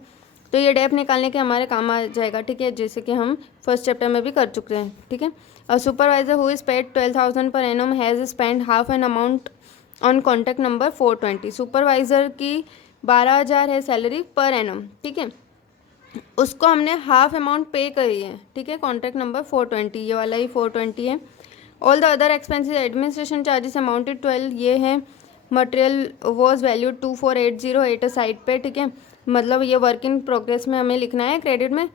तो ये डेप निकालने के हमारे काम आ जाएगा, ठीक है, जैसे कि हम फर्स्ट चैप्टर में भी कर चुके हैं, ठीक है। और supervisor who is paid 12,000 per annum has spend half an amount on contact number 420, supervisor की 12,000 है सैलरी पर एनम, ठीक है, उसको हमने हाफ अमाउंट पे करी है, ठीक है, कॉन्टैक्ट नंबर 420, ये वाला ही 420 है। All the other expenses administration charges amounted 12, ये है। मटेरियल वॉज वैल्यू 24,808 साइट पे, ठीक है, मतलब ये वर्क इन प्रोग्रेस में हमें लिखना है क्रेडिट में।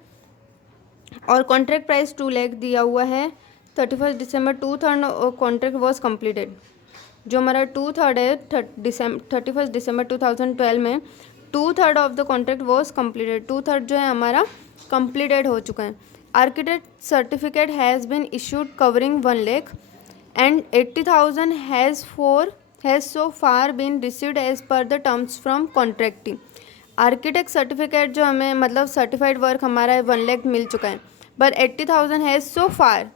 और कॉन्ट्रैक्ट प्राइस 2 लाख दिया हुआ है 31 दिसंबर 2/3 कॉन्ट्रैक्ट वॉज कम्प्लीटेड, जो हमारा 2/3 है 31 दिसंबर 2012 में 2/3 of the contract was completed, 2/3 जो है हमारा कम्प्लीटेड हो चुका है। Architect certificate has been issued covering 1 lakh and 80,000 has so far been received as per the terms from contracting. Architect certificate जो हमें मतलब सर्टिफाइड वर्क हमारा 1 लाख मिल चुका है, बट 80,000 हैज़ सो फार,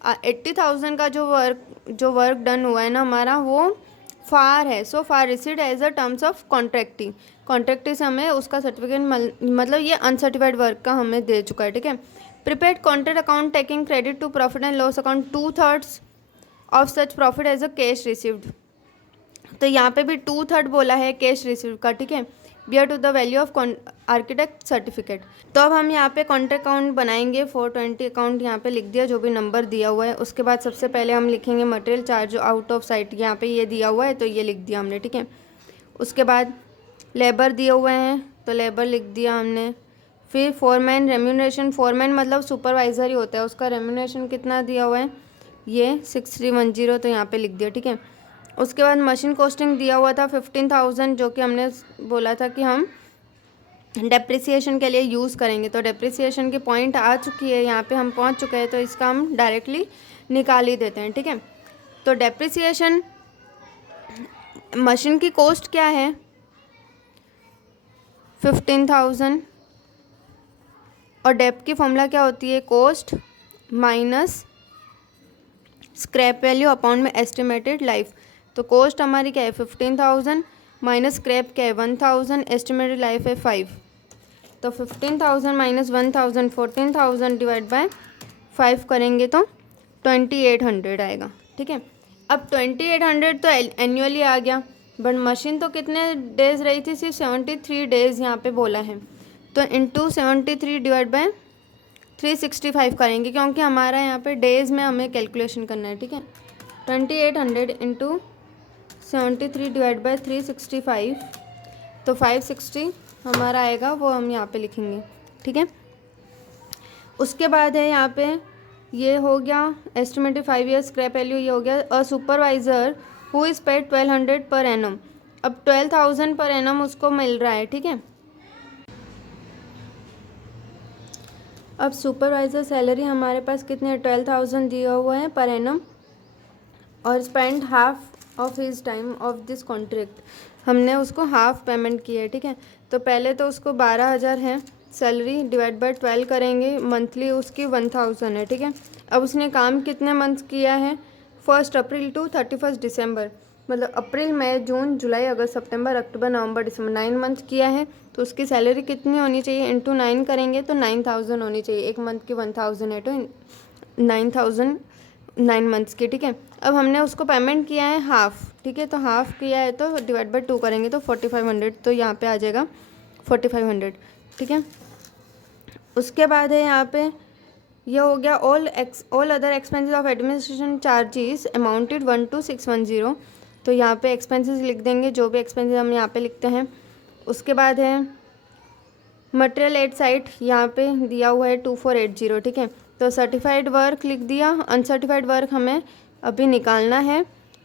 80,000 का जो वर्क डन हुआ है ना हमारा वो फार है, so far received as a terms of contracting, contracting से हमें उसका सर्टिफिकेट मतलब ये अनसर्टिफाइड वर्क का हमें दे चुका है, ठीक है। Prepared contract account taking credit to profit and loss account 2/3 of such profit as a cash received. तो यहाँ पे भी 2/3 बोला है कैश रिसीव्ड का, ठीक है, bear to the value of architect certificate. तो अब हम यहाँ पे कॉन्ट्रैक्ट अकाउंट बनाएंगे। 420 अकाउंट यहाँ पे लिख दिया जो भी नंबर दिया हुआ है। उसके बाद सबसे पहले हम लिखेंगे मटेरियल चार्ज जो आउट ऑफ साइट, यहाँ पे ये दिया हुआ है तो ये लिख दिया हमने, ठीक है। उसके बाद लेबर दिए हुए हैं तो लेबर लिख दिया हमने। फिर फोरमैन रेम्यूनरेशन, फोरमैन मतलब सुपरवाइज़र ही होता है, उसका रेम्यूनरेशन कितना दिया हुआ है ये 6310 तो यहाँ पे लिख दिया, ठीक है। उसके बाद मशीन कॉस्टिंग दिया हुआ था 15,000 जो कि हमने बोला था कि हम डेप्रिसिएशन के लिए यूज़ करेंगे, तो डेप्रिसिएशन की पॉइंट आ चुकी है, यहाँ पे हम पहुँच चुके हैं तो इसका हम डायरेक्टली निकाल ही देते हैं, ठीक है। तो डेप्रिसिएशन मशीन की कॉस्ट क्या है 15,000 और डेप की फॉर्मूला क्या होती है cost minus scrap value upon में एस्टिमेटेड लाइफ। तो कॉस्ट हमारी क्या है 15,000 माइनस स्क्रैप क्या है 1,000, एस्टिमेटेड लाइफ है 5। तो 15,000 माइनस 1,000 14,000 डिवाइड बाय 5 करेंगे तो 2,800 आएगा, ठीक है। अब 2,800 तो एनुअली आ गया, बट मशीन तो कितने डेज रही थी, सिर्फ 73 डेज यहाँ पे बोला है, तो इंटू 73 डिवाइड बाय 365 करेंगे क्योंकि हमारा यहाँ पे डेज़ में हमें कैलकुलेशन करना है, ठीक है। 2,800 इंटू 73 डिवाइड बाय 365 तो 560 हमारा आएगा, वो हम यहाँ पे लिखेंगे, ठीक है। उसके बाद है यहाँ पे ये हो गया एस्टिमेटेड 5 ईयर्स स्क्रैप वैल्यू, ये हो गया a supervisor who is paid 1,200 per annum. अब 12,000 पर एनम उसको मिल रहा है, ठीक है। अब सुपरवाइज़र सैलरी हमारे पास कितने है 12,000 दिया हुआ है पर एनम और spend half of his time of this contract, हमने उसको हाफ पेमेंट किया है, ठीक है। तो पहले तो उसको 12,000 है सैलरी डिवाइड बाय 12 करेंगे, मंथली उसकी 1,000 है, ठीक है। अब उसने काम कितने मंथ किया है 1 अप्रैल टू 31 दिसंबर, मतलब अप्रैल मई जून जुलाई अगस्त सितंबर अक्टूबर नवंबर दिसंबर 9 मंथ किया है, तो उसकी सैलरी कितनी होनी चाहिए इंटू 9 करेंगे तो 9,000 होनी चाहिए। एक मंथ की 1,000 है तो 9,000 9 मंथ्स की, ठीक है। अब हमने उसको पेमेंट किया है हाफ, ठीक है, तो हाफ किया है तो डिवाइड बाय 2 करेंगे तो 4,500, तो यहाँ पे आ जाएगा 4,500, ठीक है। उसके बाद है यहाँ पे ये हो गया all other expenses of administration charges amounted 12,610, तो यहाँ पे एक्सपेंसेस लिख देंगे जो भी एक्सपेंसेस हम यहाँ पे लिखते हैं। उसके बाद है मटेरियल एट साइट, यहाँ पे दिया हुआ है 2,480, ठीक है। तो सर्टिफाइड वर्क लिख दिया, अनसर्टिफाइड वर्क हमें अभी निकालना है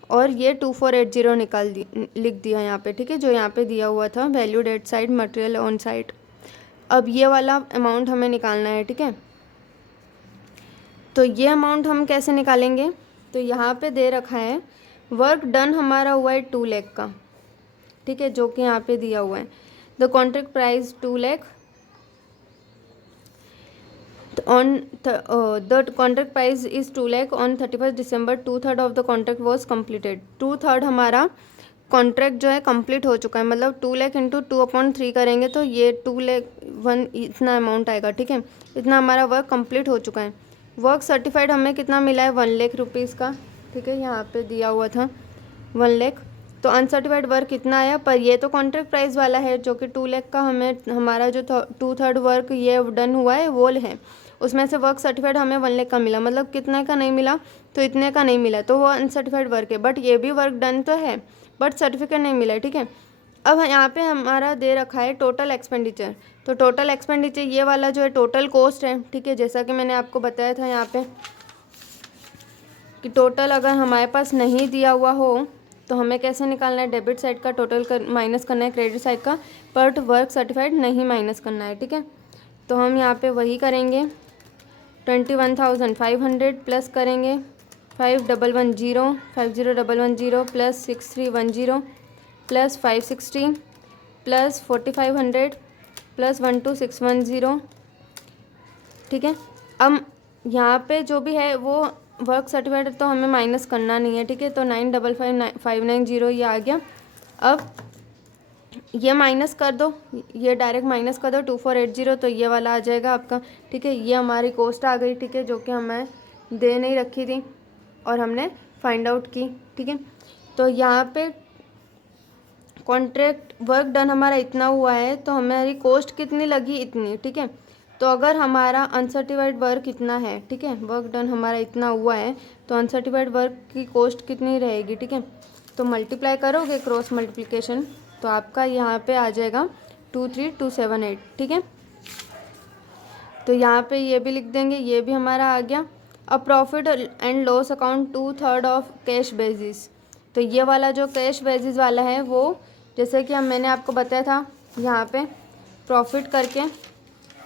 और ये 2,480 लिख दिया यहाँ पे, ठीक है, जो यहाँ पे दिया हुआ था valued at site material on site. अब ये वाला अमाउंट हमें निकालना है, ठीक है। तो ये अमाउंट हम कैसे निकालेंगे, तो यहाँ पे दे रखा है वर्क डन हमारा हुआ है 2 लाख का, ठीक है, जो कि यहाँ पे दिया हुआ है। The contract price 2 lakh on the contract price is 2 lakh on 31 December 2/3 of the contract was completed. 2/3 हमारा कॉन्ट्रैक्ट जो है कंप्लीट हो चुका है, मतलब 2 लाख इंटू 2/3 करेंगे तो ये 2 लाख 1 इतना अमाउंट आएगा, ठीक है। इतना हमारा वर्क कंप्लीट हो चुका है। वर्क सर्टिफाइड हमें कितना मिला है 1 लाख रुपीज़ का, ठीक है, यहाँ पे दिया हुआ था 1 लाख। तो अनसर्टिफाइड वर्क कितना आया, पर ये तो कॉन्ट्रैक्ट प्राइस वाला है जो कि 2 लाख का हमें हमारा जो 2/3 वर्क ये डन हुआ है वो है, उसमें से वर्क सर्टिफाइड हमें 1 लाख का मिला, मतलब कितने का नहीं मिला, तो इतने का नहीं मिला, तो वो अनसर्टिफाइड वर्क है, बट ये भी वर्क डन तो है बट सर्टिफिकेट नहीं मिला, ठीक है। अब यहाँ पे हमारा दे रखा है टोटल एक्सपेंडिचर, तो टोटल एक्सपेंडिचर ये वाला जो है टोटल कॉस्ट है, ठीक है, जैसा कि मैंने आपको बताया था यहाँ पे कि टोटल अगर हमारे पास नहीं दिया हुआ हो तो हमें कैसे निकालना है, डेबिट साइड का टोटल माइनस करना है क्रेडिट साइड का, बट वर्क सर्टिफाइड नहीं माइनस करना है, ठीक है। तो हम यहाँ पे वही करेंगे, 21,500 प्लस करेंगे 50,110 प्लस 6310 प्लस 560 प्लस 4,500 प्लस 12,610, ठीक है। अब यहाँ पे जो भी है वो वर्क सर्टिफाइड तो हमें माइनस करना नहीं है, ठीक है। तो 955,590 ये आ गया। अब ये माइनस कर दो, ये डायरेक्ट माइनस कर दो 2480, तो ये वाला आ जाएगा आपका, ठीक है। ये हमारी कॉस्ट आ गई, ठीक है, जो कि हमें दे नहीं रखी थी और हमने फाइंड आउट की, ठीक है। तो यहाँ पे कॉन्ट्रैक्ट वर्क डन हमारा इतना हुआ है, तो हमारी कॉस्ट कितनी लगी, इतनी, ठीक है। तो अगर हमारा अनसर्टिफाइड वर्क इतना है, ठीक है, वर्क डन हमारा इतना हुआ है, तो अनसर्टिफाइड वर्क की कॉस्ट कितनी रहेगी, ठीक है। तो मल्टीप्लाई करोगे क्रॉस मल्टीप्लिकेशन, तो आपका यहाँ पे आ जाएगा 23,278, ठीक है। तो यहाँ पे ये भी लिख देंगे, ये भी हमारा आ गया। अब profit and loss account 2/3 of cash basis, तो ये वाला जो कैश बेसिस वाला है वो जैसे कि मैंने आपको बताया था यहाँ पे प्रॉफिट करके,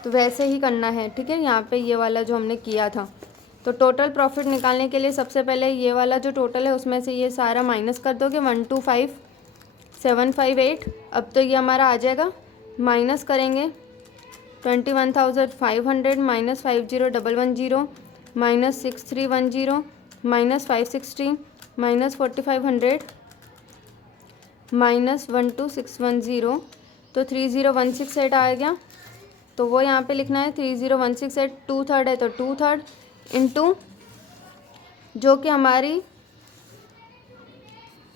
तो वैसे ही करना है, ठीक है। यहाँ पे ये वाला जो हमने किया था, तो टोटल प्रॉफिट निकालने के लिए सबसे पहले ये वाला जो टोटल है उसमें से ये सारा माइनस कर दोगे, 125,758। अब तो ये हमारा आ जाएगा, माइनस करेंगे 21,500 minus 50,110 minus 6310 minus 560 minus 4,500 minus 12,610, तो 30,168 आ गया। तो वो यहाँ पे लिखना है 30,168, 2/3 है तो 2/3 इंटू जो कि हमारी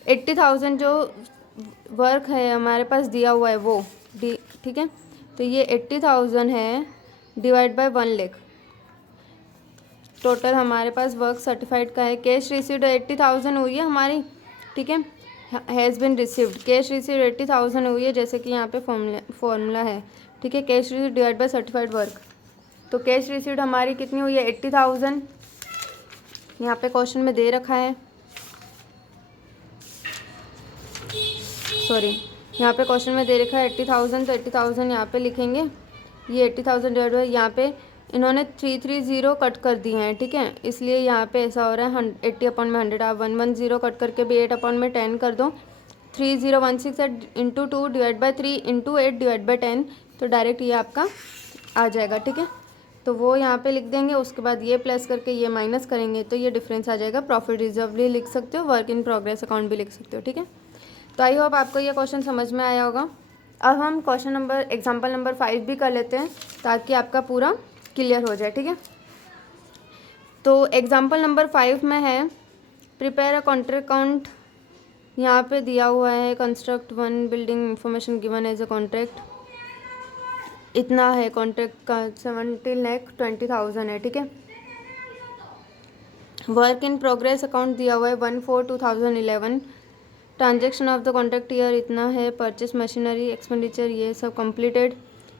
80,000 जो वर्क है हमारे पास दिया हुआ है वो ठीक है। तो ये 80,000 है डिवाइड बाय 1 लाख, टोटल हमारे पास वर्क सर्टिफाइड का है। कैश रिसीव्ड 80,000 हुई है हमारी, ठीक है, has been received, cash received 80,000 हुई है, जैसे कि यहाँ पे फॉर्मूला है, ठीक है, cash received divide by certified work. तो कैश रिसीव्ड हमारी कितनी हुई है 80,000, यहाँ पे क्वेश्चन में दे रखा है, सॉरी यहाँ पे क्वेश्चन में दे रखा है 80,000, तो 80,000 यहाँ पे लिखेंगे, ये 80,000 डिवाइड बाय, यहाँ पे इन्होंने 330 कट कर दिए हैं, ठीक है, इसलिए यहाँ पे ऐसा हो रहा है 80/100, आप 110 कट करके भी 8/10 कर दो, 3016 into 2 divide by 3 into 8 divide by 10, तो डायरेक्ट ये आपका आ जाएगा, ठीक है। तो वो यहाँ पे लिख देंगे, उसके बाद ये प्लस करके ये माइनस करेंगे, तो ये डिफरेंस आ जाएगा। प्रॉफिट रिजर्व भी लिख सकते हो, वर्क इन प्रोग्रेस अकाउंट भी लिख सकते हो, ठीक है। तो आई होप आपको ये क्वेश्चन समझ में आया होगा। अब हम क्वेश्चन नंबर एग्जाम्पल नंबर 5 भी कर लेते हैं ताकि आपका पूरा क्लियर हो जाए, ठीक है। तो एग्जाम्पल नंबर 5 में है प्रिपेयर अ कॉन्ट्रैक्ट अकाउंट, यहाँ पे दिया हुआ है construct 1 building information given as a contract, इतना है कॉन्ट्रैक्ट का 17,20,000 है, ठीक है। वर्क इन प्रोग्रेस अकाउंट दिया हुआ है 1/4/2011, transaction of the contract year इतना है, परचेस मशीनरी एक्सपेंडिचर ये सब completed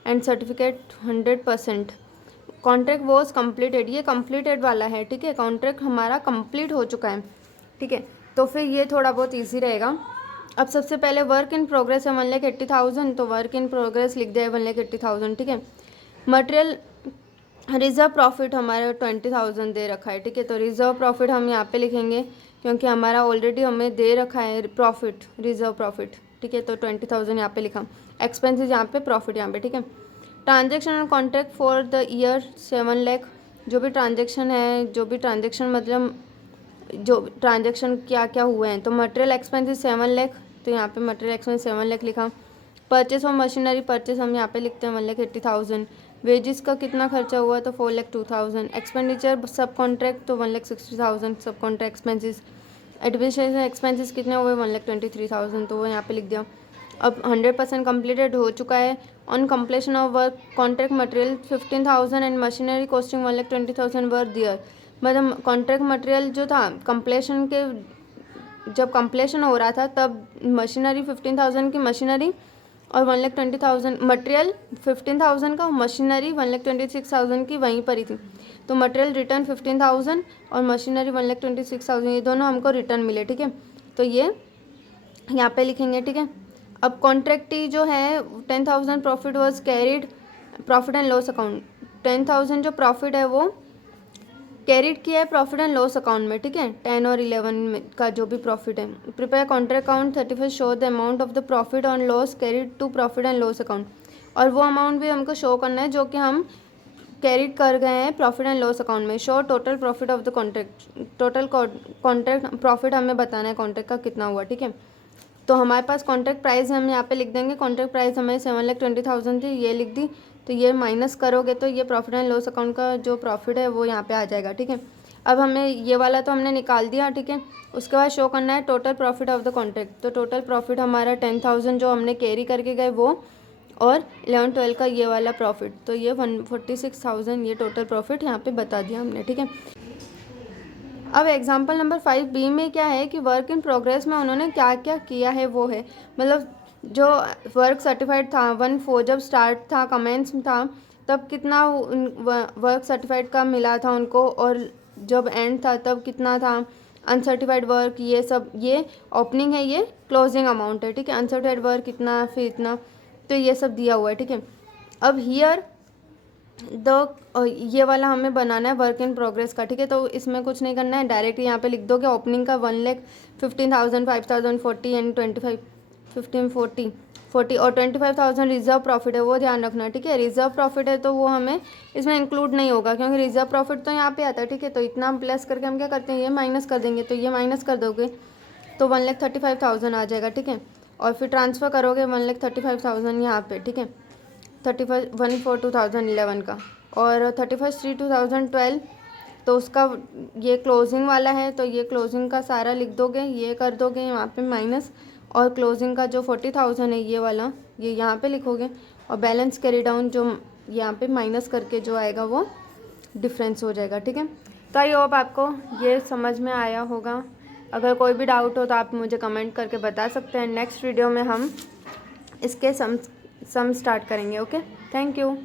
and certificate 100%, contract was completed, ये कंप्लीटेड वाला है, ठीक है, कॉन्ट्रैक्ट हमारा कंप्लीट हो चुका है, ठीक है। तो फिर ये थोड़ा बहुत ईजी रहेगा। अब सबसे पहले वर्क इन प्रोग्रेस है 1,80,000, तो वर्क इन प्रोग्रेस लिख दिया है 1,80,000, ठीक है। मटेरियल रिजर्व प्रॉफिट हमारे 20,000 दे रखा है, ठीक है, तो रिजर्व प्रॉफिट हम यहाँ पे लिखेंगे क्योंकि हमारा ऑलरेडी हमें दे रखा है प्रॉफिट, रिजर्व प्रॉफिट, ठीक है, तो 20,000 यहाँ पे लिखा, एक्सपेंसेस यहाँ पे, प्रॉफिट यहाँ पे, ठीक है। Transaction and contract for the year 7 lakh, जो भी ट्रांजेक्शन है, जो भी ट्रांजेक्शन मतलब जो ट्रांजेक्शन क्या क्या हुए हैं, तो मटेरियल एक्सपेंसेस 7 लाख, तो यहाँ पे मटेरियल एक्सपेंस 7 लाख लिखा। परचेस ऑफ मशीनरी, परचेस हम यहाँ पे लिखते हैं 1,80,000, वेजेस का कितना खर्चा हुआ तो 4,02,000, एक्सपेंडिचर सब कॉन्ट्रैक्ट तो 1,60,000 सब कॉन्ट्रैक्ट एक्सपेंसेस, एडमिनिस्ट्रेशन एक्सपेंसेस कितने हुए 1,23,000, तो वो यहाँ पे लिख दिया। अब 100% कम्प्लीटेड हो चुका है। On completion of work contract material 15,000 and machinery costing 1,20,000 वर दियर, मतलब कॉन्ट्रैक्ट मटेरियल जो था कंप्लीशन के, जब कंप्लीशन हो रहा था तब मशीनरी 15,000 की मशीनरी और 1,20,000 मटेरियल 15,000 का, मशीनरी 1,26,000 की वहीं पर ही थी, तो मटेरियल रिटर्न 15,000 और मशीनरी 1,26,000, ये दोनों हमको रिटर्न मिले, ठीक है। तो ये यहाँ पे लिखेंगे, ठीक है। अब कॉन्ट्रैक्टी जो है 10,000 profit was carried profit and loss account, 10,000 जो प्रॉफिट है वो कैरिड किया है प्रॉफिट एंड लॉस अकाउंट में, ठीक है, 10 और 11 में का जो भी प्रॉफिट है। Prepare contract account 31 show the amount of the profit on loss carried to profit and loss account, और वो अमाउंट भी हमको शो करना है जो कि हम कैरिड कर गए हैं प्रॉफिट एंड लॉस अकाउंट में। Show total profit of the contract, total contract profit हमें बताना है कॉन्ट्रैक्ट का कितना हुआ, ठीक है। तो हमारे पास कॉन्ट्रैक्ट प्राइस हम यहाँ पे लिख देंगे, कॉन्ट्रैक्ट प्राइस हमें 7,20,000 थी, ये लिख दी। तो ये माइनस करोगे तो ये प्रॉफिट एंड लॉस अकाउंट का जो प्रॉफिट है वो यहाँ पे आ जाएगा, ठीक है। अब हमें ये वाला तो हमने निकाल दिया, ठीक है। उसके बाद शो करना है total profit of the contract, तो टोटल प्रॉफिट हमारा 10,000 जो हमने कैरी करके गए वो, और 11-12 का ये वाला प्रॉफिट, तो ये 146,000 ये टोटल प्रॉफिट यहाँ पे बता दिया हमने, ठीक है। अब एग्जाम्पल नंबर 5B में क्या है कि वर्क इन प्रोग्रेस में उन्होंने क्या क्या किया है वो है, मतलब जो वर्क सर्टिफाइड था 1/4 जब स्टार्ट था कमेंस था तब कितना वर्क सर्टिफाइड का मिला था उनको, और जब एंड था तब कितना था अनसर्टिफाइड वर्क, ये सब, ये ओपनिंग है, ये क्लोजिंग अमाउंट है, ठीक है। अनसर्टिफाइड वर्क कितना, फिर इतना, तो ये सब दिया हुआ है, ठीक है। अब हियर ये वाला हमें बनाना है वर्क इन प्रोग्रेस का, ठीक है। तो इसमें कुछ नहीं करना है, डायरेक्ट यहाँ पे लिख दोगे ओपनिंग का 1,15,000, 5,000, 40 एंड 25, 15, 40 और 25,000 रिजर्व प्रॉफिट है, वो ध्यान रखना, ठीक है। रिजर्व प्रॉफिट है तो वो हमें इसमें इंक्लूड नहीं होगा क्योंकि रिजर्व प्रॉफिट तो यहाँ पे आता है, ठीक है। तो इतना हम प्लस करके हम क्या करते हैं, ये माइनस कर देंगे, तो ये माइनस कर दोगे तो 1,35,000 आ जाएगा, ठीक है। और फिर ट्रांसफ़र करोगे 1,35,000 यहाँ पे, ठीक है, 1,42011 का, और 31/3/2012 तो उसका ये क्लोजिंग वाला है, तो ये क्लोजिंग का सारा लिख दोगे, ये कर दोगे यहाँ पे माइनस, और क्लोजिंग का जो 40,000 है ये वाला ये यहाँ पे लिखोगे, और बैलेंस कैरी डाउन जो यहाँ पे माइनस करके जो आएगा वो डिफरेंस हो जाएगा, ठीक है। तो आई होप आपको ये समझ में आया होगा। अगर कोई भी डाउट हो तो आप मुझे कमेंट करके बता सकते हैं। नेक्स्ट वीडियो में हम इसके सम स्टार्ट करेंगे। Okay, thank you.